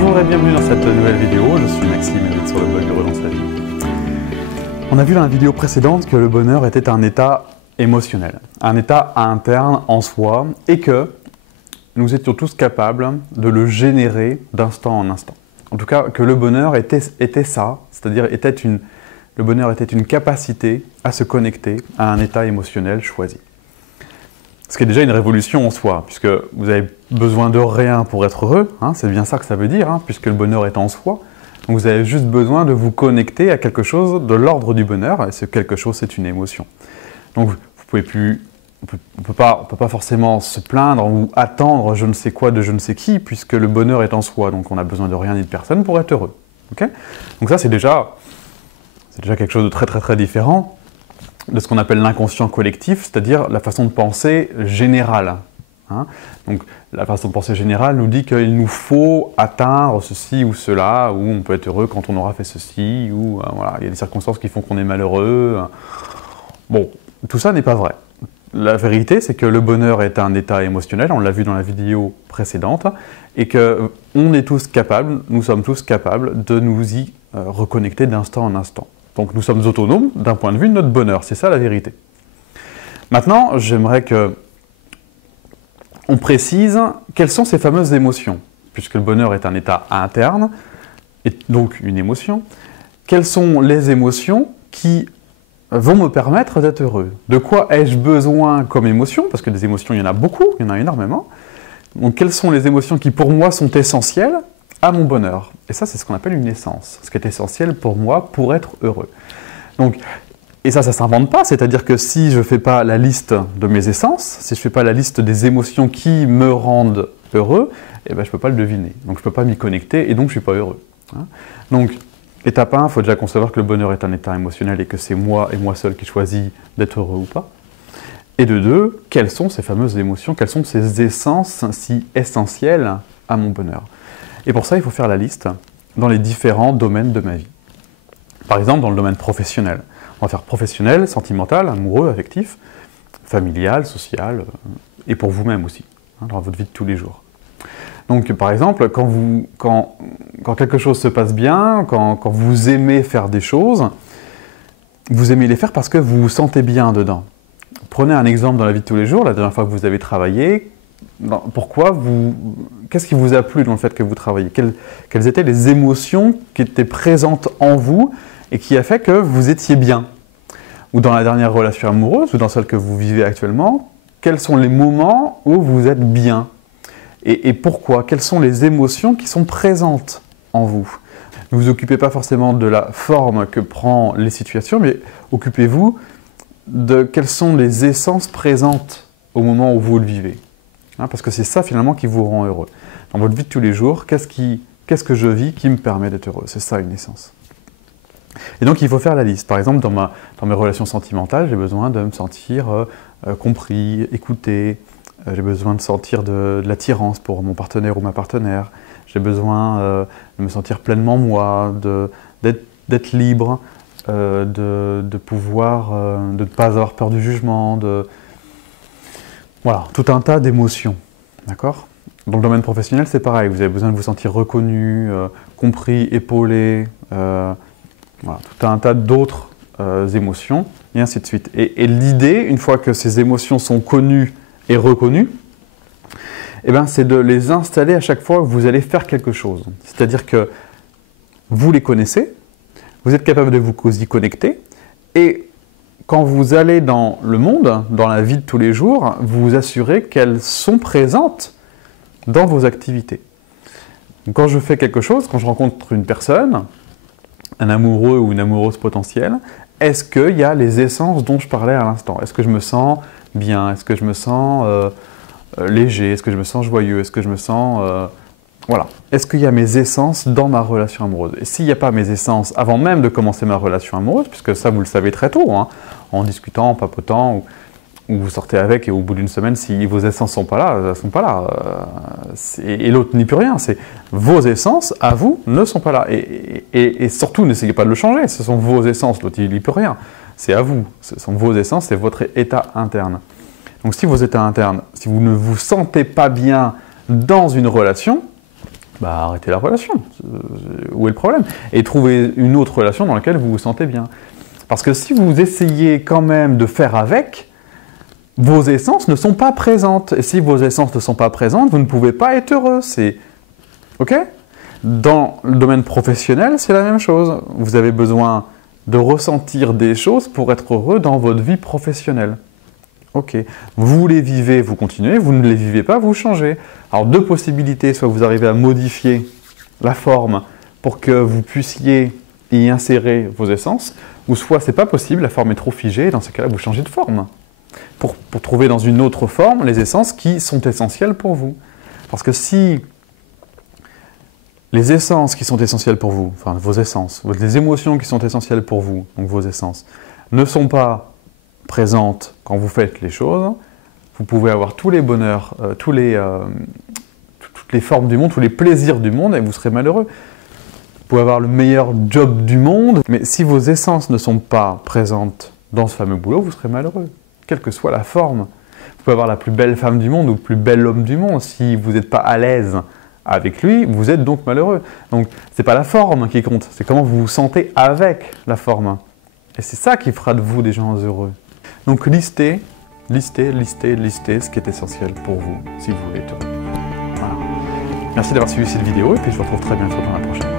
Bonjour et bienvenue dans cette nouvelle vidéo, je suis Maxime et vous êtes sur le blog de Relance la vie. On a vu dans la vidéo précédente que le bonheur était un état émotionnel, un état interne en soi et que nous étions tous capables de le générer d'instant en instant. En tout cas, que le bonheur était ça, c'est-à-dire le bonheur était une capacité à se connecter à un état émotionnel choisi. Ce qui est déjà une révolution en soi, puisque vous avez besoin de rien pour être heureux, hein, c'est bien ça que ça veut dire, hein, puisque le bonheur est en soi. Donc vous avez juste besoin de vous connecter à quelque chose de l'ordre du bonheur, et ce quelque chose, c'est une émotion. Donc vous pouvez plus, on peut pas forcément se plaindre ou attendre je ne sais quoi de je ne sais qui, puisque le bonheur est en soi, donc on n'a besoin de rien ni de personne pour être heureux. Okay, donc ça c'est déjà quelque chose de très différent de ce qu'on appelle l'inconscient collectif, c'est-à-dire la façon de penser générale. Hein. Donc la façon de penser générale nous dit qu'il nous faut atteindre ceci ou cela, ou on peut être heureux quand on aura fait ceci, ou voilà, il y a des circonstances qui font qu'on est malheureux. Bon, tout ça n'est pas vrai. La vérité, c'est que le bonheur est un état émotionnel, on l'a vu dans la vidéo précédente, et qu'on est tous capables, nous sommes tous capables de nous y reconnecter d'instant en instant. Donc nous sommes autonomes d'un point de vue de notre bonheur, c'est ça la vérité. Maintenant, j'aimerais qu'on précise quelles sont ces fameuses émotions, puisque le bonheur est un état interne, et donc une émotion. Quelles sont les émotions qui vont me permettre d'être heureux? De quoi ai-je besoin comme émotion? Parce que des émotions, il y en a beaucoup, il y en a énormément. Donc quelles sont les émotions qui pour moi sont essentielles à mon bonheur? Et ça, c'est ce qu'on appelle une essence, ce qui est essentiel pour moi pour être heureux. Donc, et ça ne s'invente pas, c'est-à-dire que si je ne fais pas la liste de mes essences, si je ne fais pas la liste des émotions qui me rendent heureux, eh ben, je ne peux pas le deviner. Donc je ne peux pas m'y connecter et donc je ne suis pas heureux. Hein. Donc, étape 1, il faut déjà concevoir que le bonheur est un état émotionnel et que c'est moi et moi seul qui choisis d'être heureux ou pas. Et de 2, quelles sont ces fameuses émotions, quelles sont ces essences si essentielles à mon bonheur? Et pour ça, il faut faire la liste dans les différents domaines de ma vie. Par exemple, dans le domaine professionnel. On va faire professionnel, sentimental, amoureux, affectif, familial, social, et pour vous-même aussi, hein, dans votre vie de tous les jours. Donc, par exemple, quand quelque chose se passe bien, quand vous aimez faire des choses, vous aimez les faire parce que vous vous sentez bien dedans. Prenez un exemple dans la vie de tous les jours, la dernière fois que vous avez travaillé, qu'est-ce qui vous a plu dans le fait que vous travaillez? Quelles étaient les émotions qui étaient présentes en vous et qui a fait que vous étiez bien? Ou dans la dernière relation amoureuse, ou dans celle que vous vivez actuellement, quels sont les moments où vous êtes bien? Et pourquoi? Quelles sont les émotions qui sont présentes en vous? Ne vous occupez pas forcément de la forme que prend les situations, mais occupez-vous de quelles sont les essences présentes au moment où vous le vivez. Hein, parce que c'est ça finalement qui vous rend heureux. Dans votre vie de tous les jours, qu'est-ce que je vis qui me permet d'être heureux? C'est ça une essence. Et donc il faut faire la liste. Par exemple, dans mes relations sentimentales, j'ai besoin de me sentir compris, écouté. J'ai besoin de sentir de l'attirance pour mon partenaire ou ma partenaire. J'ai besoin de me sentir pleinement moi, d'être libre, de pouvoir, de ne pas avoir peur du jugement, voilà, tout un tas d'émotions. D'accord? Dans le domaine professionnel, c'est pareil. Vous avez besoin de vous sentir reconnu, compris, épaulé, voilà, tout un tas d'autres émotions, et ainsi de suite. Et l'idée, une fois que ces émotions sont connues et reconnues, eh ben, c'est de les installer à chaque fois que vous allez faire quelque chose. C'est-à-dire que vous les connaissez, vous êtes capable de vous y connecter, et quand vous allez dans le monde, dans la vie de tous les jours, vous vous assurez qu'elles sont présentes dans vos activités. Donc, quand je fais quelque chose, quand je rencontre une personne, un amoureux ou une amoureuse potentielle, est-ce qu'il y a les essences dont je parlais à l'instant? Est-ce que je me sens bien? Est-ce que je me sens léger? Est-ce que je me sens joyeux? Est-ce que je me sens... Voilà. Est-ce qu'il y a mes essences dans ma relation amoureuse? Et s'il n'y a pas mes essences avant même de commencer ma relation amoureuse, puisque ça vous le savez très tôt, hein, en discutant, en papotant, ou vous sortez avec et au bout d'une semaine, si vos essences ne sont pas là, elles ne sont pas là. Et l'autre n'y peut rien. C'est vos essences, à vous, ne sont pas là. Et surtout, n'essayez pas de le changer. Ce sont vos essences, l'autre il n'y peut rien. C'est à vous. Ce sont vos essences, c'est votre état interne. Donc si vos états internes, si vous ne vous sentez pas bien dans une relation, bah arrêtez la relation. Où est le problème? Et trouvez une autre relation dans laquelle vous vous sentez bien. Parce que si vous essayez quand même de faire avec, vos essences ne sont pas présentes. Et si vos essences ne sont pas présentes, vous ne pouvez pas être heureux. C'est OK? Dans le domaine professionnel, c'est la même chose. Vous avez besoin de ressentir des choses pour être heureux dans votre vie professionnelle. Ok. Vous les vivez, vous continuez. Vous ne les vivez pas, vous changez. Alors, deux possibilités. Soit vous arrivez à modifier la forme pour que vous puissiez y insérer vos essences, ou soit c'est pas possible, la forme est trop figée, et dans ce cas-là, vous changez de forme. Pour trouver dans une autre forme les essences qui sont essentielles pour vous. Parce que si les essences qui sont essentielles pour vous, enfin vos essences, les émotions qui sont essentielles pour vous, donc vos essences, ne sont pas présentes quand vous faites les choses, vous pouvez avoir tous les bonheurs, toutes les formes du monde, tous les plaisirs du monde et vous serez malheureux. Vous pouvez avoir le meilleur job du monde, mais si vos essences ne sont pas présentes dans ce fameux boulot, vous serez malheureux, quelle que soit la forme. Vous pouvez avoir la plus belle femme du monde ou le plus bel homme du monde, si vous n'êtes pas à l'aise avec lui, vous êtes donc malheureux. Donc, ce n'est pas la forme qui compte, c'est comment vous vous sentez avec la forme. Et c'est ça qui fera de vous des gens heureux. Donc, listez ce qui est essentiel pour vous, si vous voulez être heureux. Voilà. Merci d'avoir suivi cette vidéo, et puis je vous retrouve très bientôt dans la prochaine.